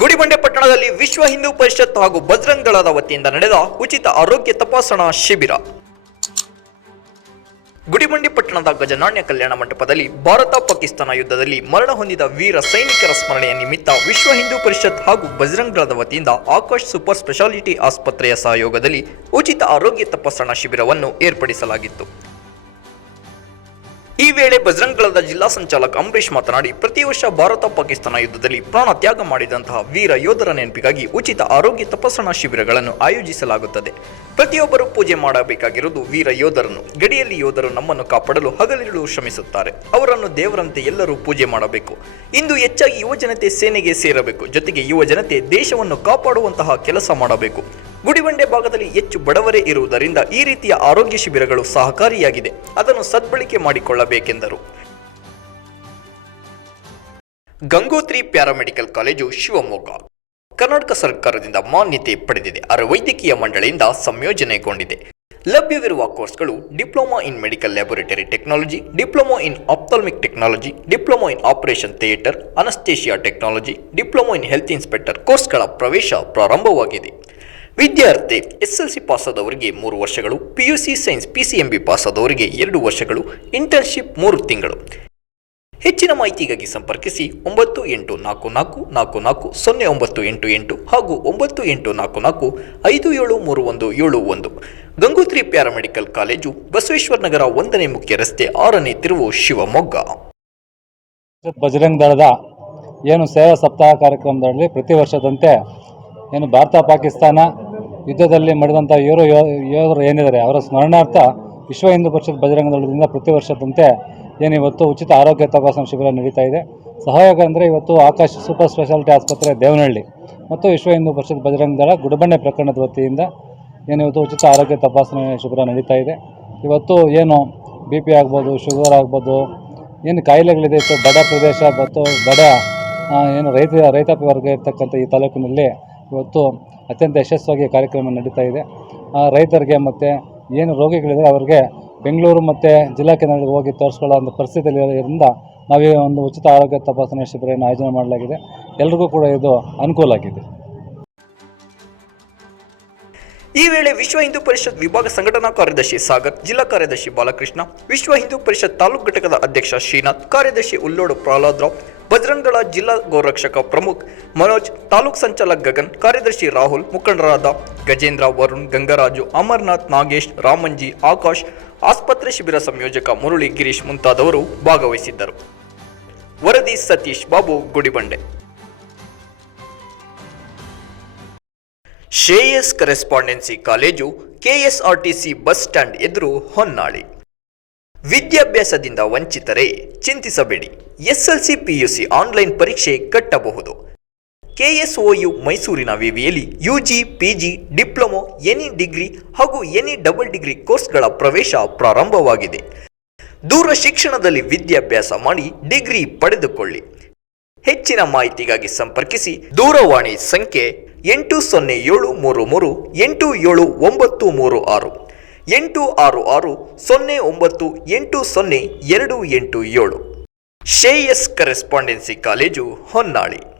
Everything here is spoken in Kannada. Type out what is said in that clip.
ಗುಡಿಬಂಡೆ ಪಟ್ಟಣದಲ್ಲಿ ವಿಶ್ವ ಹಿಂದೂ ಪರಿಷತ್ ಹಾಗೂ ಬಜರಂಗ್ ದಳದ ವತಿಯಿಂದ ನಡೆದ ಉಚಿತ ಆರೋಗ್ಯ ತಪಾಸಣಾ ಶಿಬಿರ. ಗುಡಿಬಂಡಿ ಪಟ್ಟಣದ ಗಜನಾಣ್ಯ ಕಲ್ಯಾಣ ಮಂಟಪದಲ್ಲಿ ಭಾರತ ಪಾಕಿಸ್ತಾನ ಯುದ್ಧದಲ್ಲಿ ಮರಣ ಹೊಂದಿದ ವೀರ ಸೈನಿಕರ ಸ್ಮರಣೆಯ ನಿಮಿತ್ತ ವಿಶ್ವ ಹಿಂದೂ ಪರಿಷತ್ ಹಾಗೂ ಬಜರಂಗ್ ದಳದ ವತಿಯಿಂದ ಆಕಾಶ್ ಸೂಪರ್ ಸ್ಪೆಷಾಲಿಟಿ ಆಸ್ಪತ್ರೆಯ ಸಹಯೋಗದಲ್ಲಿ ಉಚಿತ ಆರೋಗ್ಯ ತಪಾಸಣಾ ಶಿಬಿರವನ್ನು ಏರ್ಪಡಿಸಲಾಗಿತ್ತು. ಈ ವೇಳೆ ಬಜರಂಗ್ ಜಿಲ್ಲಾ ಸಂಚಾಲಕ ಅಂಬರೀಶ್ ಮಾತನಾಡಿ, ಪ್ರತಿ ವರ್ಷ ಭಾರತ ಪಾಕಿಸ್ತಾನ ಯುದ್ಧದಲ್ಲಿ ಪ್ರಾಣ ತ್ಯಾಗ ಮಾಡಿದಂತಹ ವೀರ ಯೋಧರ ನೆನಪಿಗಾಗಿ ಉಚಿತ ಆರೋಗ್ಯ ತಪಾಸಣಾ ಶಿಬಿರಗಳನ್ನು ಆಯೋಜಿಸಲಾಗುತ್ತದೆ. ಪ್ರತಿಯೊಬ್ಬರು ಪೂಜೆ ಮಾಡಬೇಕಾಗಿರುವುದು ವೀರ ಯೋಧರನ್ನು, ಗಡಿಯಲ್ಲಿ ಯೋಧರು ನಮ್ಮನ್ನು ಕಾಪಾಡಲು ಹಗಲಿರುಳು ಶ್ರಮಿಸುತ್ತಾರೆ. ಅವರನ್ನು ದೇವರಂತೆ ಎಲ್ಲರೂ ಪೂಜೆ ಮಾಡಬೇಕು. ಇಂದು ಹೆಚ್ಚಾಗಿ ಯುವಜನತೆ ಸೇನೆಗೆ ಸೇರಬೇಕು. ಜೊತೆಗೆ ಯುವಜನತೆ ದೇಶವನ್ನು ಕಾಪಾಡುವಂತಹ ಕೆಲಸ ಮಾಡಬೇಕು. ಗುಡಿಬಂಡೆ ಭಾಗದಲ್ಲಿ ಹೆಚ್ಚು ಬಡವರೇ ಇರುವುದರಿಂದ ಈ ರೀತಿಯ ಆರೋಗ್ಯ ಶಿಬಿರಗಳು ಸಹಕಾರಿಯಾಗಿದೆ. ಅದನ್ನು ಸದ್ಬಳಕೆ ಮಾಡಿಕೊಳ್ಳಬೇಕೆಂದರು. Gangotri paramedical college Shivamogga. Karnataka ಸರ್ಕಾರದಿಂದ ಮಾನ್ಯತೆ ಪಡೆದಿದೆ. ಅದರ ವೈದ್ಯಕೀಯ ಮಂಡಳಿಯಿಂದ ಸಂಯೋಜನೆಗೊಂಡಿದೆ. ಲಭ್ಯವಿರುವ ಕೋರ್ಸ್ಗಳು diploma in medical laboratory technology, diploma in ophthalmic technology, diploma in operation theatre, anaesthesia technology, diploma in health inspector ಕೋರ್ಸ್ಗಳ ಪ್ರವೇಶ ಪ್ರಾರಂಭವಾಗಿದೆ. ವಿದ್ಯಾರ್ಥಿ ಎಸ್ ಎಲ್ ಎಸ್ಎಲ್ಸಿ ಪಾಸಾದವರಿಗೆ ಮೂರು ವರ್ಷಗಳು P U C science P C M B ಪಾಸಾದವರಿಗೆ ಎರಡು ವರ್ಷಗಳು, ಇಂಟರ್ನ್ಶಿಪ್ ಮೂರು ತಿಂಗಳು. ಹೆಚ್ಚಿನ ಮಾಹಿತಿಗಾಗಿ ಸಂಪರ್ಕಿಸಿ ಒಂಬತ್ತು ಎಂಟು ನಾಲ್ಕು ನಾಲ್ಕು ನಾಲ್ಕು ನಾಲ್ಕು ಸೊನ್ನೆ ಒಂಬತ್ತು ಎಂಟು ಎಂಟು ಹಾಗೂ ಒಂಬತ್ತು ಎಂಟು ನಾಲ್ಕು ನಾಲ್ಕು ಐದು ಏಳು ಮೂರು ಒಂದು ಏಳು ಒಂದು. ಗಂಗೋತ್ರಿ ಪ್ಯಾರಾಮೆಡಿಕಲ್ ಕಾಲೇಜು ಬಸವೇಶ್ವರ ನಗರ ಒಂದನೇ ಮುಖ್ಯ ರಸ್ತೆ ಆರನೇ ತಿರುವು ಶಿವಮೊಗ್ಗ. ಬಜರಂಗ್ ದಳದ ಏನು ಸೇವಾ ಸಪ್ತಾಹ ಕಾರ್ಯಕ್ರಮದಲ್ಲಿ ಪ್ರತಿ ವರ್ಷದಂತೆ ಏನು ಭಾರತ ಪಾಕಿಸ್ತಾನ ಯುದ್ಧದಲ್ಲಿ ಮಡಿದಂಥ ಯೋರು ಯೋಧರು ಏನಿದ್ದಾರೆ, ಅವರ ಸ್ಮರಣಾರ್ಥ ವಿಶ್ವ ಹಿಂದೂ ಪರಿಷತ್ ಬಜರಂಗ ದಳದಿಂದ ಪ್ರತಿ ವರ್ಷದಂತೆ ಏನು ಇವತ್ತು ಉಚಿತ ಆರೋಗ್ಯ ತಪಾಸಣಾ ಶಿಬಿರ ನಡೀತಾ ಇದೆ. ಸಹಯೋಗ ಅಂದರೆ ಇವತ್ತು ಆಕಾಶ್ ಸೂಪರ್ ಸ್ಪೆಷಾಲಿಟಿ ಆಸ್ಪತ್ರೆ ದೇವನಹಳ್ಳಿ ಮತ್ತು ವಿಶ್ವ ಹಿಂದೂ ಪರಿಷತ್ ಬಜರಂಗ ದಳ ಗುಡಬಣ್ಣೆ ಪ್ರಕರಣದ ವತಿಯಿಂದ ಏನು ಇವತ್ತು ಉಚಿತ ಆರೋಗ್ಯ ತಪಾಸಣೆ ಶಿಬಿರ ನಡೀತಾ ಇದೆ. ಇವತ್ತು ಏನು ಬಿ ಪಿ ಆಗ್ಬೋದು, ಶುಗರ್ ಆಗ್ಬೋದು, ಏನು ಕಾಯಿಲೆಗಳಿದೆ, ಇತ್ತು ಬಡ ಪ್ರದೇಶ ಮತ್ತು ಬಡ ಏನು ರೈತ, ರೈತಾಪಿ ವರ್ಗ ಇರ್ತಕ್ಕಂಥ ಈ ತಾಲೂಕಿನಲ್ಲಿ ಇವತ್ತು ಅತ್ಯಂತ ಯಶಸ್ವಿಯಾಗಿ ಕಾರ್ಯಕ್ರಮ ನಡೀತಾ ಇದೆ. ರೈತರಿಗೆ ಮತ್ತು ಏನು ರೋಗಿಗಳಿದೆ ಅವರಿಗೆ ಬೆಂಗಳೂರು ಮತ್ತು ಜಿಲ್ಲಾ ಕೇಂದ್ರಗಳಿಗೆ ಹೋಗಿ ತೋರಿಸ್ಕೊಳ್ಳೋ ಒಂದು ಪರಿಸ್ಥಿತಿಯಲ್ಲಿ ಇರೋದ್ರಿಂದ ನಾವೇ ಒಂದು ಉಚಿತ ಆರೋಗ್ಯ ತಪಾಸಣಾ ಶಿಬಿರವನ್ನು ಆಯೋಜನೆ ಮಾಡಲಾಗಿದೆ. ಎಲ್ರಿಗೂ ಕೂಡ ಇದು ಅನುಕೂಲ ಆಗಿದೆ. ಈ ವೇಳೆ ವಿಶ್ವ ಹಿಂದೂ ಪರಿಷತ್ ವಿಭಾಗ ಸಂಘಟನಾ ಕಾರ್ಯದರ್ಶಿ ಸಾಗರ್, ಜಿಲ್ಲಾ ಕಾರ್ಯದರ್ಶಿ ಬಾಲಕೃಷ್ಣ, ವಿಶ್ವ ಹಿಂದೂ ಪರಿಷತ್ ತಾಲೂಕು ಘಟಕದ ಅಧ್ಯಕ್ಷ ಶ್ರೀನಾಥ್, ಕಾರ್ಯದರ್ಶಿ ಉಲ್ಲೋಡು ಪ್ರಹ್ಲಾದ್ ರಾವ್ ಜಿಲ್ಲಾ ಗೋರಕ್ಷಕ ಪ್ರಮುಖ್ ಮನೋಜ್, ತಾಲೂಕ್ ಸಂಚಾಲಕ್ ಗಗನ್, ಕಾರ್ಯದರ್ಶಿ ರಾಹುಲ್, ಮುಖಂಡರಾದ ಗಜೇಂದ್ರ ವರುಣ್, ಗಂಗರಾಜು, ಅಮರ್ನಾಥ್, ನಾಗೇಶ್, ರಾಮಂಜಿ, ಆಕಾಶ್, ಆಸ್ಪತ್ರೆ ಶಿಬಿರ ಸಂಯೋಜಕ ಮುರಳಿ ಗಿರೀಶ್ ಮುಂತಾದವರು ಭಾಗವಹಿಸಿದ್ದರು. ವರದಿ Satish Babu Gudibande. Shreyas correspondence college, KSRTC bus stand ಎದುರು ಹೊನ್ನಾಳಿ. ವಿದ್ಯಾಭ್ಯಾಸದಿಂದ ವಂಚಿತರೇ, ಚಿಂತಿಸಬೇಡಿ. ಎಸ್ಎಲ್ಸಿ, ಪಿಯುಸಿ ಆನ್ಲೈನ್ ಪರೀಕ್ಷೆ ಕಟ್ಟಬಹುದು. ಕೆಎಸ್ಒಯು ಮೈಸೂರಿನ ವಿವಿಯಲ್ಲಿ UG, PG, diploma any degree ಹಾಗೂ ಎನಿ ಡಬಲ್ ಡಿಗ್ರಿ ಕೋರ್ಸ್ಗಳ ಪ್ರವೇಶ ಪ್ರಾರಂಭವಾಗಿದೆ. ದೂರ ಶಿಕ್ಷಣದಲ್ಲಿ ವಿದ್ಯಾಭ್ಯಾಸ ಮಾಡಿ ಡಿಗ್ರಿ ಪಡೆದುಕೊಳ್ಳಿ. ಹೆಚ್ಚಿನ ಮಾಹಿತಿಗಾಗಿ ಸಂಪರ್ಕಿಸಿ. ದೂರವಾಣಿ ಸಂಖ್ಯೆ ಎಂಟು ಸೊನ್ನೆ ಏಳು ಮೂರು ಮೂರು, ಎಂಟು ಏಳು ಒಂಬತ್ತು ಮೂರು ಆರು. ಎಂಟು ಆರು ಆರು, ಸೊನ್ನೆ ಒಂಬತ್ತು, ಎಂಟು ಸೊನ್ನೆ ಎರಡು ಎಂಟು ಏಳು. Shreyas correspondence college Honnali.